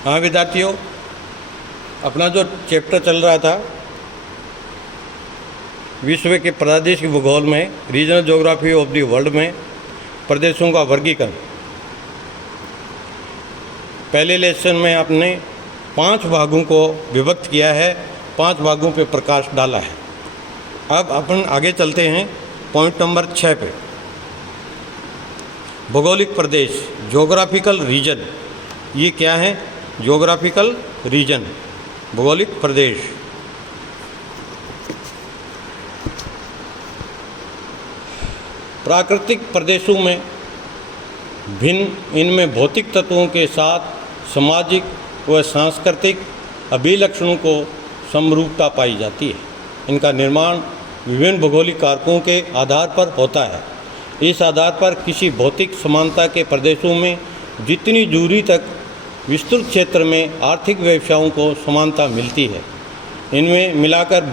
हाँ विद्यार्थियों, अपना जो चैप्टर चल रहा था विश्व के प्रादेशिक भूगोल में, regional geography of the world में प्रदेशों का वर्गीकरण, पहले लेसन में आपने 5 भागों को विभक्त किया है, 5 भागों पे प्रकाश डाला है। अब अपन आगे चलते हैं पॉइंट नंबर 6 पे। भौगोलिक प्रदेश, ज्योग्राफिकल रीजन। ये क्या है? ज्योग्राफिकल रीजन, भौगोलिक प्रदेश। प्राकृतिक प्रदेशों में भिन्न, इनमें भौतिक तत्वों के साथ सामाजिक व सांस्कृतिक अभिलक्षणों को समरूपता पाई जाती है। इनका निर्माण विभिन्न भौगोलिक कारकों के आधार पर होता है। इस आधार पर किसी भौतिक समानता के प्रदेशों में जितनी दूरी तक विस्तृत क्षेत्र में आर्थिक व्यवसायों को समानता मिलती है, इनमें मिलाकर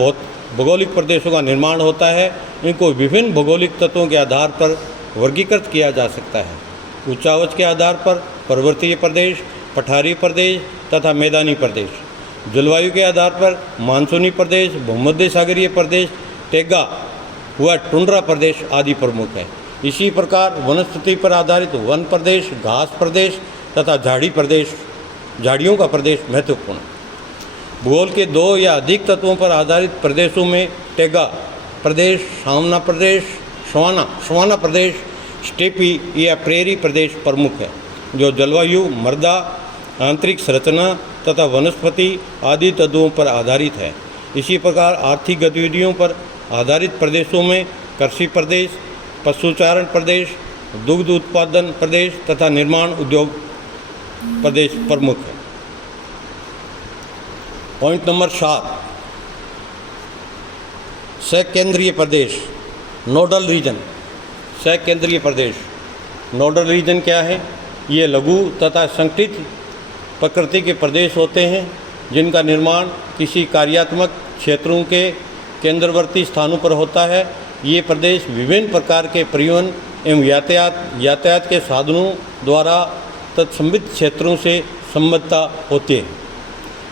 भौगोलिक प्रदेशों का निर्माण होता है। इनको विभिन्न भौगोलिक तत्वों के आधार पर वर्गीकृत किया जा सकता है। उच्चावच के आधार पर पर्वतीय प्रदेश, पठारी प्रदेश तथा मैदानी प्रदेश। जलवायु के आधार पर मानसूनी प्रदेश, भूमध्य सागरीय प्रदेश, टैगा व टुंड्रा प्रदेश आदि प्रमुख है। इसी प्रकार वनस्पति पर आधारित वन प्रदेश, घास प्रदेश तथा झाड़ी प्रदेश, झाड़ियों का प्रदेश महत्वपूर्ण है। भूगोल के 2 या अधिक तत्वों पर आधारित प्रदेशों में टैगा प्रदेश, सवाना प्रदेश, स्टेपी या प्रेरी प्रदेश प्रमुख है, जो जलवायु, मृदा, आंतरिक संरचना तथा वनस्पति आदि तत्वों पर आधारित है। इसी प्रकार आर्थिक गतिविधियों पर आधारित प्रदेशों में कृषि प्रदेश, पशुचारण प्रदेश, दुग्ध उत्पादन प्रदेश तथा निर्माण उद्योग प्रदेश प्रमुख है। पॉइंट नंबर 7, सकेंद्रीय प्रदेश, नोडल रीजन। सकेंद्रीय प्रदेश, नोडल रीजन क्या है? ये लघु तथा संगठित प्रकृति के प्रदेश होते हैं, जिनका निर्माण किसी कार्यात्मक क्षेत्रों के केंद्रवर्ती स्थानों पर होता है। ये प्रदेश विभिन्न प्रकार के परिवहन एवं यातायात के साधनों द्वारा तत्संबद्ध क्षेत्रों से संबद्धता होती है।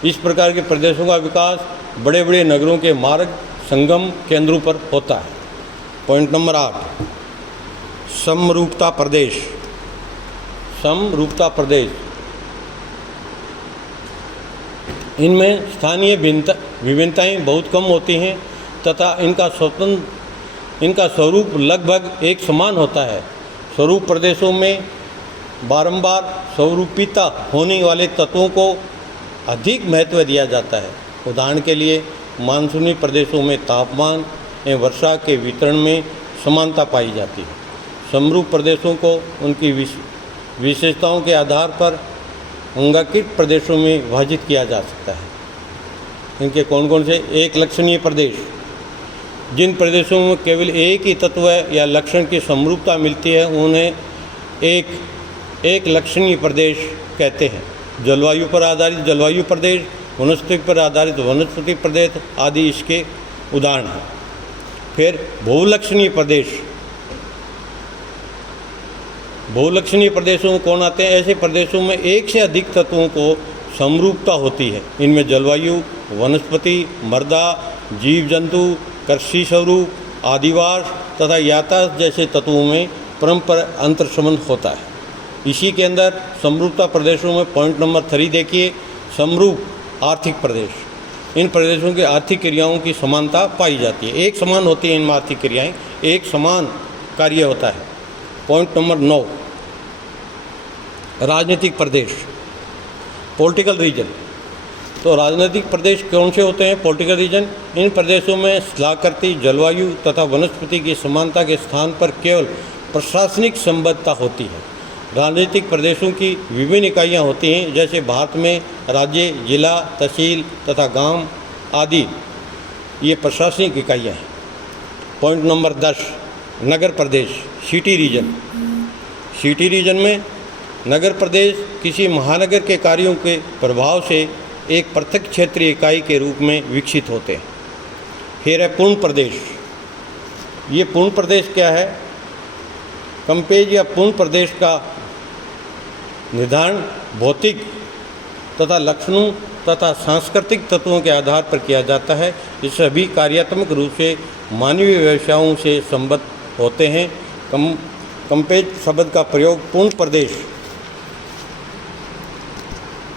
इस प्रकार के प्रदेशों का विकास बड़े बड़े नगरों के मार्ग संगम केंद्रों पर होता है। पॉइंट नंबर 8, समरूपता प्रदेश। समरूपता प्रदेश, इनमें स्थानीय विभिन्नताएं बहुत कम होती हैं तथा इनका स्वरूप लगभग एक समान होता है। स्वरूप प्रदेशों में बारंबार स्वरूपिता होने वाले तत्वों को अधिक महत्व दिया जाता है। उदाहरण के लिए मानसूनी प्रदेशों में तापमान एवं वर्षा के वितरण में समानता पाई जाती है। समरूप प्रदेशों को उनकी विशेषताओं के आधार पर अंगाकृत प्रदेशों में विभाजित किया जा सकता है। इनके कौन कौन से? एक लक्षणीय प्रदेश, जिन प्रदेशों में केवल एक ही तत्व या लक्षण की समरूपता मिलती है उन्हें एक लक्षणीय प्रदेश कहते हैं। जलवायु पर आधारित जलवायु प्रदेश, वनस्पति पर आधारित वनस्पति प्रदेश आदि इसके उदाहरण हैं। फिर बहुलक्षणीय प्रदेश। बहुलक्षणीय प्रदेशों में कौन आते हैं? ऐसे प्रदेशों में एक से अधिक तत्वों को समरूपता होती है। इनमें जलवायु, वनस्पति, मृदा, जीव जंतु, कृषि स्वरूप, आदिवास तथा यातायात जैसे तत्वों में परस्पर अंतर संबंध होता है। इसी के अंदर समरूपता प्रदेशों में पॉइंट नंबर 3 देखिए, समरूप आर्थिक प्रदेश। इन प्रदेशों की आर्थिक क्रियाओं की समानता पाई जाती है, एक समान होती है इनमें आर्थिक क्रियाएं, एक समान कार्य होता है। पॉइंट नंबर 9, राजनीतिक प्रदेश, पॉलिटिकल रीजन। तो राजनीतिक प्रदेश कौन से होते हैं? Political reason. इन प्रदेशों में स्थलाकृति, जलवायु तथा वनस्पति की समानता के स्थान पर केवल प्रशासनिक संबद्धता होती है। राजनीतिक प्रदेशों की विभिन्न इकाइयाँ होती हैं, जैसे भारत में राज्य, जिला, तहसील तथा गांव आदि, ये प्रशासनिक इकाइयाँ हैं। पॉइंट नंबर 10, नगर प्रदेश, सिटी रीजन। सिटी रीजन में नगर प्रदेश किसी महानगर के कार्यों के प्रभाव से एक पृथक क्षेत्रीय इकाई के रूप में विकसित होते हैं। फिर है पूर्ण प्रदेश। ये पूर्ण प्रदेश क्या है? कंपेज या पूर्ण प्रदेश का निर्धारण भौतिक तथा लक्षणों तथा सांस्कृतिक तत्वों के आधार पर किया जाता है। ये सभी कार्यात्मक रूप से मानवीय व्यवसायों से संबद्ध होते हैं। कंपेज शब्द का प्रयोग पूर्ण प्रदेश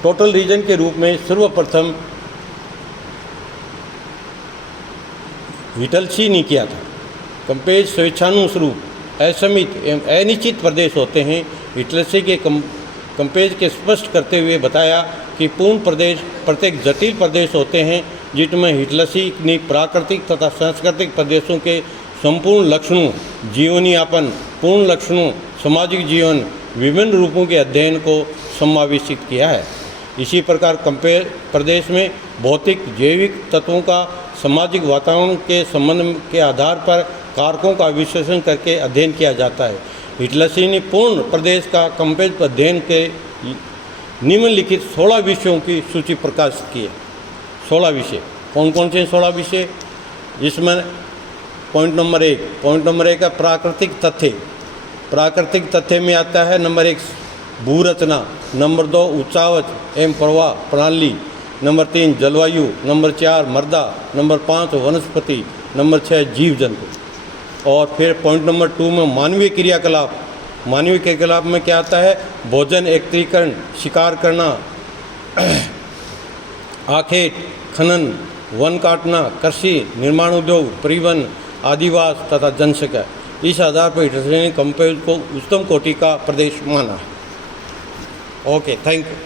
टोटल रीजन के रूप में सर्वप्रथम हिटलसी ने किया था। कंपेज स्वेच्छानुरूप असमित एवं अनिश्चित प्रदेश होते हैं। हिटलसी के कंपेज के स्पष्ट करते हुए बताया कि पूर्ण प्रदेश प्रत्येक जटिल प्रदेश होते हैं जिनमें हिटलसी ने प्राकृतिक तथा सांस्कृतिक प्रदेशों के संपूर्ण लक्षणों, जीवनी यापन, पूर्ण लक्षणों, सामाजिक जीवन, विभिन्न रूपों के अध्ययन को समावेशित किया है। इसी प्रकार कंपेज प्रदेश में भौतिक जैविक तत्वों का सामाजिक वातावरण के संबंध के आधार पर कारकों का विश्लेषण करके अध्ययन किया जाता है। हिटलसी ने पूर्ण प्रदेश का कंपेज अध्ययन के निम्नलिखित 16 विषयों की सूची प्रकाशित की है। 16 विषय कौन कौन से 16 विषय, जिसमें पॉइंट नंबर 1 है प्राकृतिक तथ्य। प्राकृतिक तथ्य में आता है नंबर 1 भूरचना, नंबर 2 उच्चावच एवं प्रवाह प्रणाली, नंबर 3 जलवायु, नंबर 4 मृदा, नंबर 5 वनस्पति, नंबर 6 जीव जंतु। और फिर पॉइंट नंबर 2 में मानवीय क्रियाकलाप। मानवीय क्रियाकलाप में क्या आता है, भोजन एकत्रीकरण, शिकार करना, आखेट, खनन, वन काटना, कृषि, निर्माण उद्योग, परिवहन, आदिवास तथा जनसंख्या। इस आधार पर हिटलसी ने कंपेज को उच्चतम कोटि का प्रदेश माना है। Okay, thank you.